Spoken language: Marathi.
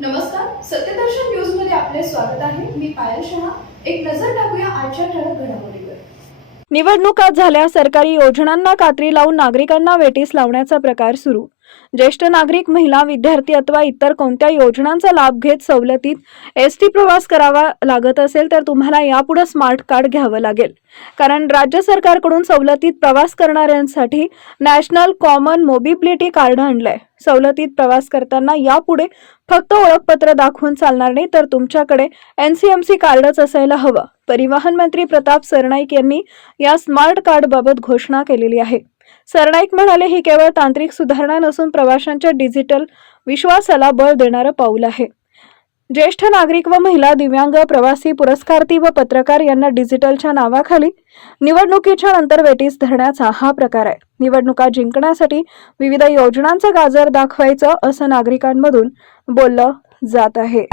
नमस्कार, सत्यदर्शन न्यूज मध्ये आपले स्वागत आहे। मी पायल शहा। एक नजर टाकूया आजच्या ठळक घडामोडीवर। निवडणुका झाल्या, सरकारी योजनांना कात्री लावून नागरिकांना वेटीस लावण्याचा प्रकार सुरू। ज्येष्ठ नागरिक, महिला, विद्यार्थी अथवा इतर कोणत्या योजनांचा लाभ घेत सवलतीत एसटी प्रवास करावा लागत असेल तर तुम्हाला यापुढे स्मार्ट कार्ड घ्यावं लागेल। कारण राज्य सरकारकडून सवलतीत प्रवास करणाऱ्यांसाठी नॅशनल कॉमन मोबिलिटी कार्ड आणलंय। सवलतीत प्रवास करताना यापुढे फक्त ओळखपत्र दाखवून चालणार नाही, तर तुमच्याकडे एनसीएमसी कार्डच असायला हवं। परिवहन मंत्री प्रताप सरनाईक यांनी या स्मार्ट कार्डबाबत घोषणा केलेली आहे। सरनाईक म्हणाले, ही केवळ तांत्रिक सुधारणा नसून प्रवाशांच्या डिजिटल विश्वासाला बळ देणारं पाऊल आहे। ज्येष्ठ नागरिक व महिला, दिव्यांग, प्रवासी, पुरस्कार्थी व पत्रकार यांना डिजिटलच्या नावाखाली निवडणुकीच्या नंतर वेटीस धरण्याचा हा प्रकार आहे। निवडणुका जिंकण्यासाठी विविध योजनांचं गाजर दाखवायचं असं नागरिकांमधून बोललं जात आहे।